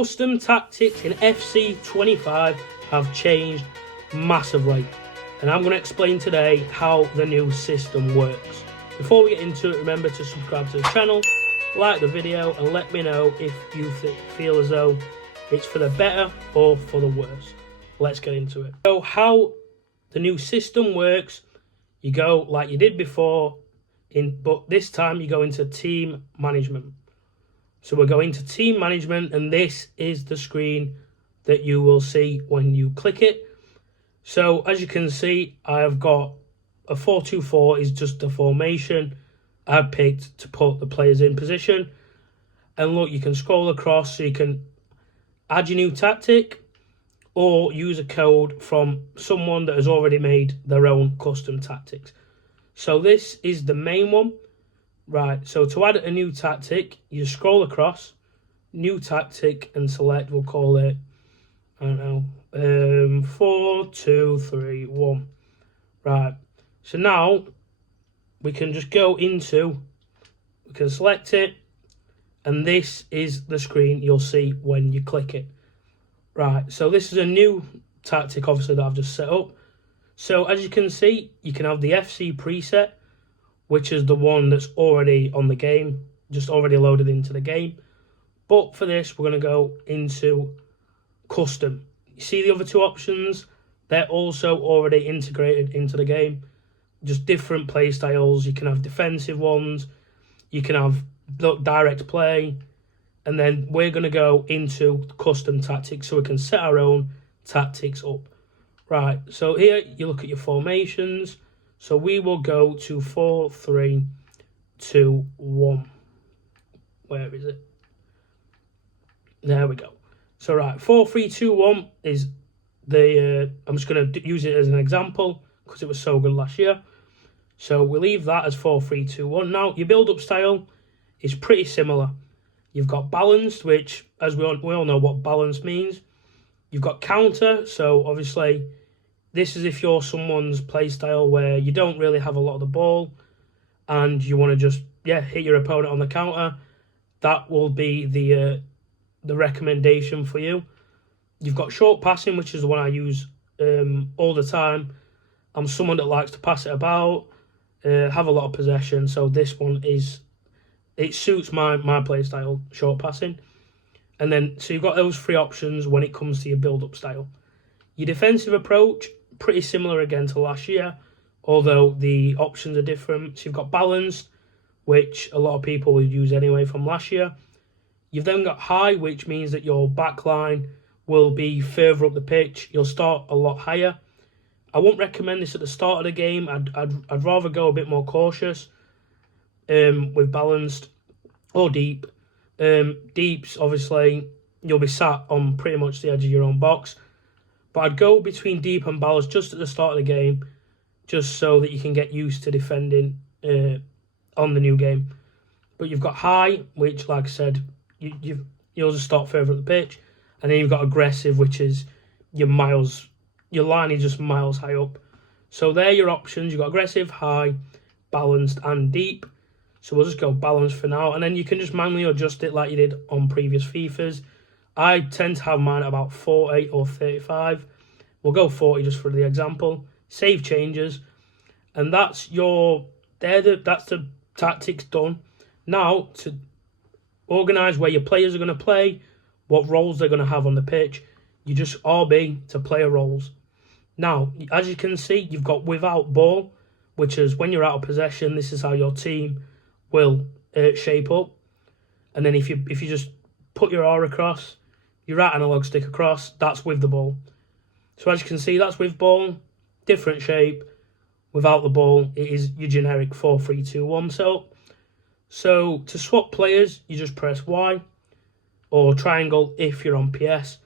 Custom tactics in FC25 have changed massively, and I'm going to explain today how the new system works. Before we get into it, remember to subscribe to the channel, like the video, and let me know if you feel as though it's for the better or for the worse. Let's get into it. So how the new system works, you go like you did before, but this time you go into team management. So we're going to team management, and this is the screen that you will see when you click it. So as you can see, I've got a 4-2-4 is just the formation I've picked to put the players in position. And look, you can scroll across so you can add your new tactic or use a code from someone that has already made their own custom tactics. So this is the main one. Right, so to add a new tactic, you scroll across, new tactic, and select, we'll call it, I don't know, 4, 2, 3, 1. Right, so now we can just go into, we can select it, and this is the screen you'll see when you click it. Right, so this is a new tactic, obviously, that I've just set up. So as you can see, you can have the FC preset, which is the one that's already on the game, just already loaded into the game. But for this, we're going to go into custom. You see the other two options? They're also already integrated into the game. Just different play styles. You can have defensive ones. You can have direct play. And then we're going to go into custom tactics so we can set our own tactics up. Right, so here you look at your formations. So we will go to 4, 3, 2, 1. Where is it? There we go. So right, 4, 3, 2, 1 is the. I'm just going to use it as an example because it was so good last year. So we leave that as 4, 3, 2, 1. Now your build-up style is pretty similar. You've got balanced, which as we all know what balanced means. You've got counter, so obviously. This is if you're someone's play style where you don't really have a lot of the ball and you want to just, hit your opponent on the counter. That will be the recommendation for you. You've got short passing, which is the one I use all the time. I'm someone that likes to pass it about, have a lot of possession. So this one it suits my play style, short passing. And then, so you've got those three options when it comes to your build-up style. Your defensive approach, pretty similar again to last year, although the options are different. So you've got balanced, which a lot of people would use anyway from last year. You've then got high, which means that your back line will be further up the pitch. You'll start a lot higher. I won't recommend this at the start of the game. I'd rather go a bit more cautious with balanced or deep. Deeps, obviously, you'll be sat on pretty much the edge of your own box. But I'd go between deep and balanced just at the start of the game, just so that you can get used to defending on the new game. But you've got high, which, like I said, you'll just start further up the pitch. And then you've got aggressive, which is your line is just miles high up. So they're your options. You've got aggressive, high, balanced, and deep. So we'll just go balanced for now. And then you can just manually adjust it like you did on previous FIFAs. I tend to have mine at about 40 or 35. We'll go 40 just for the example. Save changes. And that's that's the tactics done. Now, to organise where your players are going to play, what roles they're going to have on the pitch, you just RB to player roles. Now, as you can see, you've got without ball, which is when you're out of possession, this is how your team will shape up. And then if you just put your R across, your right analog stick across, that's with the ball. So as you can see, that's with ball, different shape. Without the ball, it is your generic 4-3-2-1 setup. So to swap players, you just press Y or triangle if you're on PS,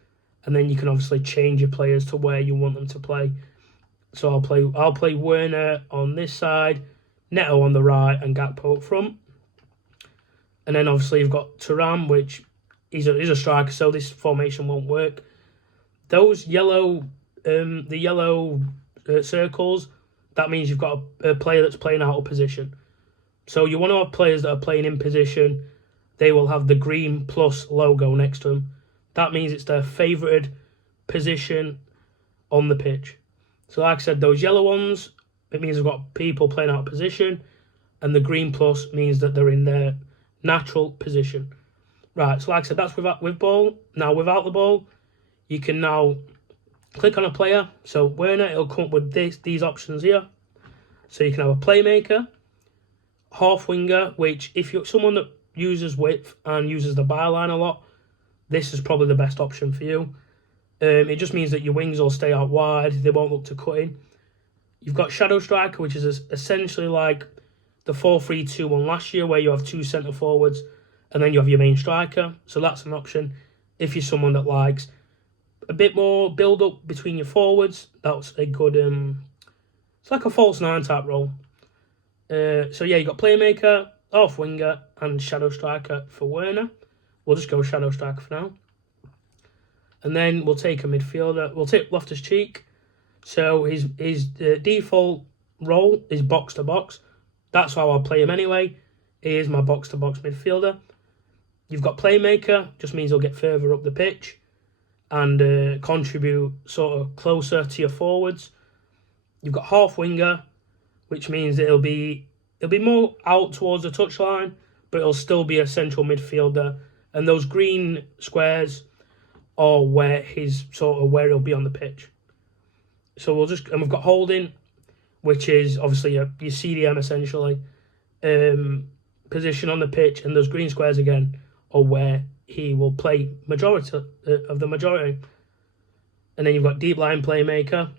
and then you can obviously change your players to where you want them to play. So I'll play Werner on this side, Neto on the right, and Gakpo up front. And then obviously you've got Thuram, which is a striker, so this formation won't work. Those yellow, the yellow circles, that means you've got a player that's playing out of position. So you want to have players that are playing in position. They will have the green plus logo next to them. that means it's their favoured position on the pitch. So like I said, those yellow ones, it means we've got people playing out of position, and the green plus means that they're in their natural position. Right, so like I said, that's with ball. Now without the ball, you can now click on a player. So Werner, it'll come up with these options here. So you can have a playmaker, half winger, which if you're someone that uses width and uses the byline a lot, this is probably the best option for you. It just means that your wings will stay out wide, they won't look to cut in. You've got shadow striker, which is essentially like the 4-3-2-1 last year, where you have 2 centre forwards and then you have your main striker. So that's an option if you're someone that likes a bit more build up between your forwards. That's a good it's like a false 9 type role. So yeah, you got playmaker, half winger, and shadow striker for Werner. We'll just go shadow striker for now. And then we'll take a midfielder. We'll take Loftus-Cheek. So his default role is box to box. That's how I'll play him anyway. He is my box to box midfielder. You've got playmaker, just means he'll get further up the pitch and contribute sort of closer to your forwards. You've got half winger, which means that it'll be more out towards the touchline, but it'll still be a central midfielder. And those green squares are where where he'll be on the pitch. So we've got holding, which is obviously your CDM essentially, position on the pitch, and those green squares again are where he will play majority. And then you've got deep line playmaker.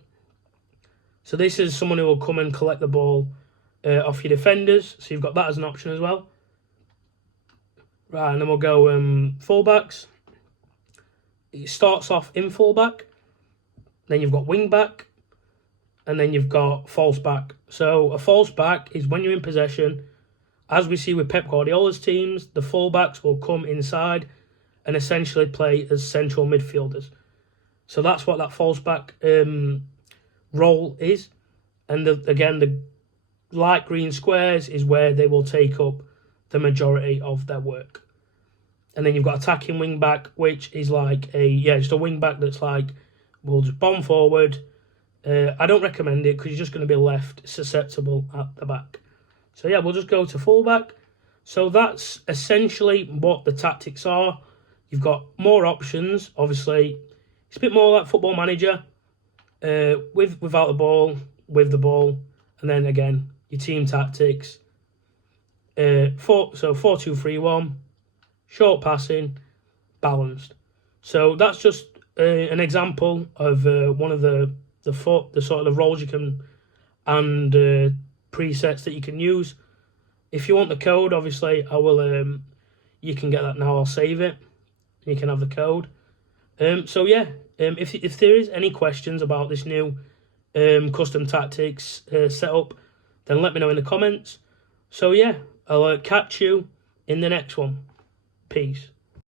So this is someone who will come and collect the ball off your defenders. So you've got that as an option as well. Right, and then we'll go fullbacks. It starts off in fullback. Then you've got wing back. And then you've got false back. So a false back is when you're in possession. As we see with Pep Guardiola's teams, the fullbacks will come inside and essentially play as central midfielders. So that's what that false back role is. And again, the light green squares is where they will take up the majority of their work. And then you've got attacking wing back, which is like just a wing back that's like, we'll just bomb forward. I don't recommend it because you're just going to be left susceptible at the back. So yeah, we'll just go to fullback. So that's essentially what the tactics are. You've got more options. Obviously, it's a bit more like Football Manager, without the ball, with the ball, and then again your team tactics. 4-2-3-1, short passing, balanced. So that's just an example of one of the sort of the roles you can and presets that you can use. If you want the code, obviously I will. You can get that now. I'll save it. You can have the code. So yeah, if there is any questions about this new custom tactics setup, then let me know in the comments. So yeah, I'll catch you in the next one. Peace.